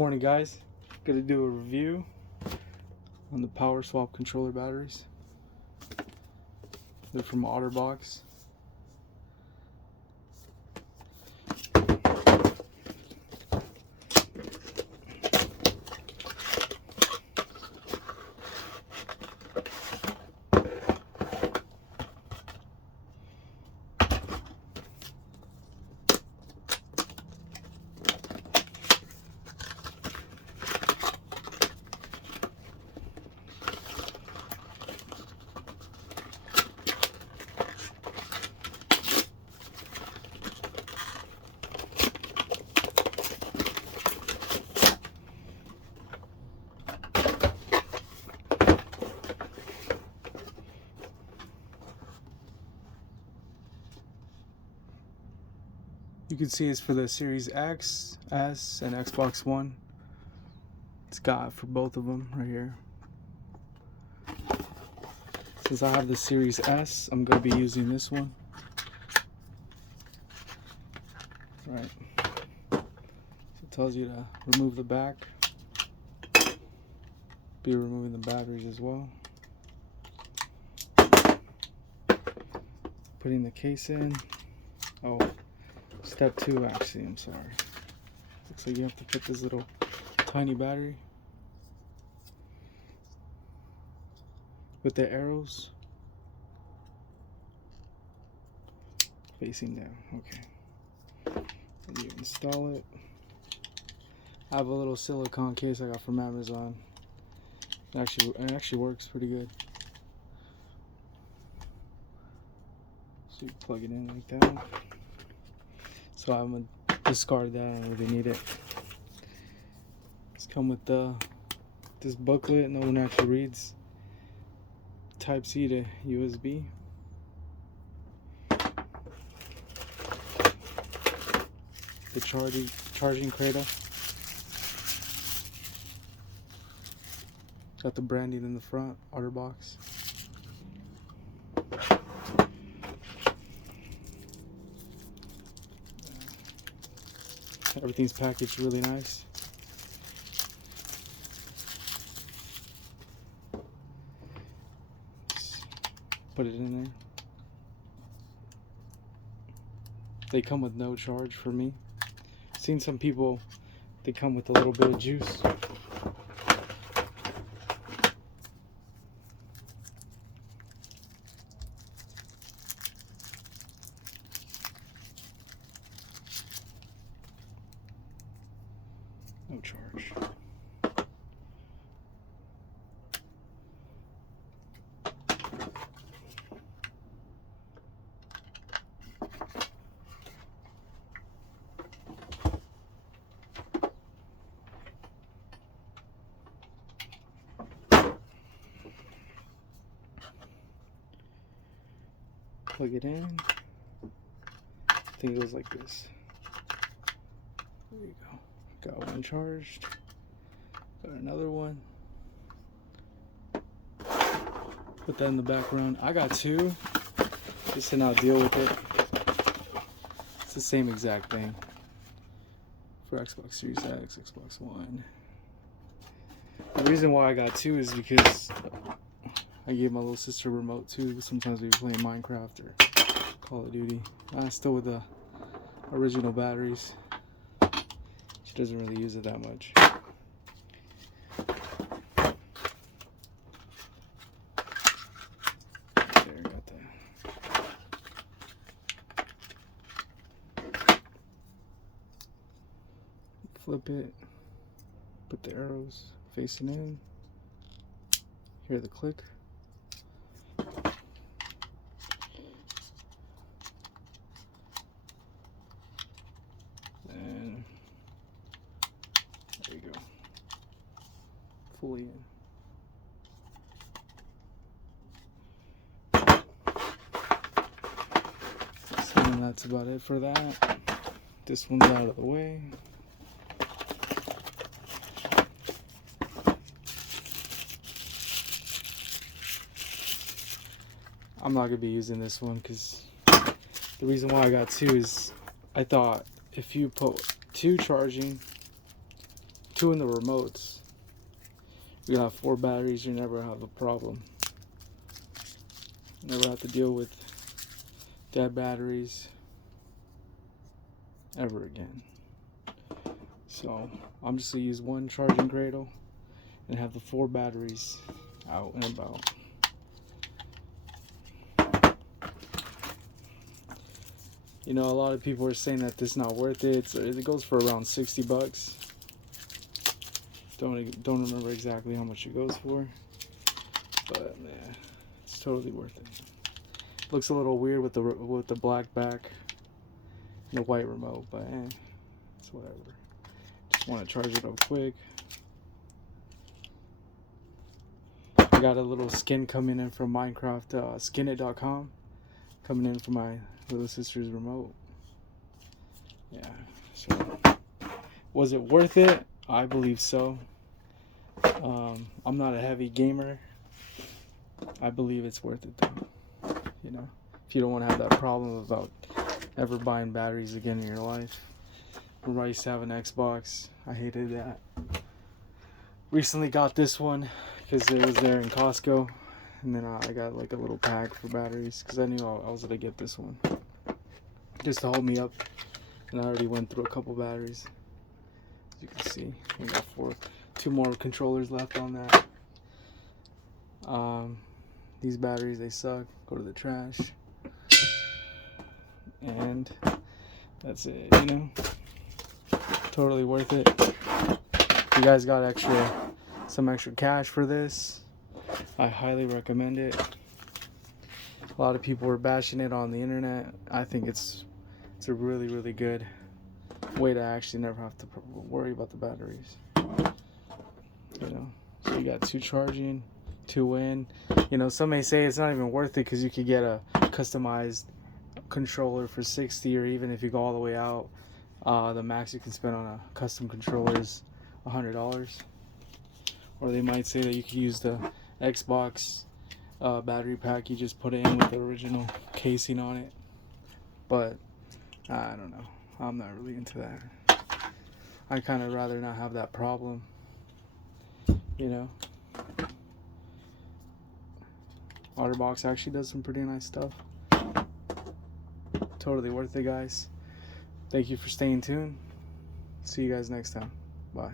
Morning guys, gonna do a review on the power swap controller batteries. They're from Otterbox. You can see it's for the Series X, S, and Xbox One. It's got for both of them right here. Since I have the Series S, I'm going to be using this one. Right. So it tells you to remove the back. Be removing the batteries as well. Putting the case in. Oh. Step 2, actually, I'm sorry. Looks like you have to put this little tiny battery with the arrows facing down. Okay. And you install it. I have a little silicone case I got from Amazon. It actually works pretty good. So you plug it in like that. So I'm gonna discard that. I don't really need it. It's come with this booklet. No one actually reads. Type C to USB. The charging cradle. Got the branding in the front. otterbox. Everything's packaged really nice. Just put it in there. They come with no charge for me. Seen some people, they come with a little bit of juice. No charge. Plug it in. I think it goes like this. There you go. Got one charged. Got another one. Put that in the background. I got two, just to not deal with it. It's the same exact thing for Xbox Series X, Xbox One. The reason why I got two is because I gave my little sister a remote too. Sometimes we were playing Minecraft or Call of Duty. Still with the original batteries. She doesn't really use it that much. There, got that. Flip it. Put the arrows facing in. Hear the click. There you go. Fully in. So that's about it for that. This one's out of the way. I'm not gonna be using this one because the reason why I got two is I thought if you put two 2 in the remotes. You have 4 batteries, you never have a problem. Never have to deal with dead batteries ever again. So I'm just gonna use 1 charging cradle and have the 4 batteries out and about. You know, a lot of people are saying that this is not worth it. It goes for around 60 bucks. Don't remember exactly how much it goes for, but man, it's totally worth it. Looks a little weird with the black back and the white remote, but it's whatever. Just want to charge it up quick. I got a little skin coming in from Minecraft, skinit.com, coming in for my little sister's remote. Yeah, so was it worth it? I believe so. I'm not a heavy gamer. I believe it's worth it though. You know, if you don't want to have that problem about ever buying batteries again in your life. Remember I used to have an Xbox. I hated that. Recently got this one because it was there in Costco, and then I got like a little pack for batteries because I knew I was gonna get this one just to hold me up, and I already went through a couple batteries. As you can see, we got 2 more controllers left on that. These batteries, they suck. Go to the trash. And that's it, you know. Totally worth it. If you guys got some extra cash for this, I highly recommend it. A lot of people were bashing it on the internet. I think it's a really, really good way to actually never have to worry about the batteries. You know, so you got 2 charging, 2 in. You know, some may say it's not even worth it because you could get a customized controller for 60, or even if you go all the way out, the max you can spend on a custom controller is $100. Or they might say that you could use the Xbox battery pack. You just put it in with the original casing on it. But I don't know, I'm not really into that. I kind of rather not have that problem, you know. Otterbox actually does some pretty nice stuff. Totally worth it, guys. Thank you for staying tuned. See you guys next time. Bye.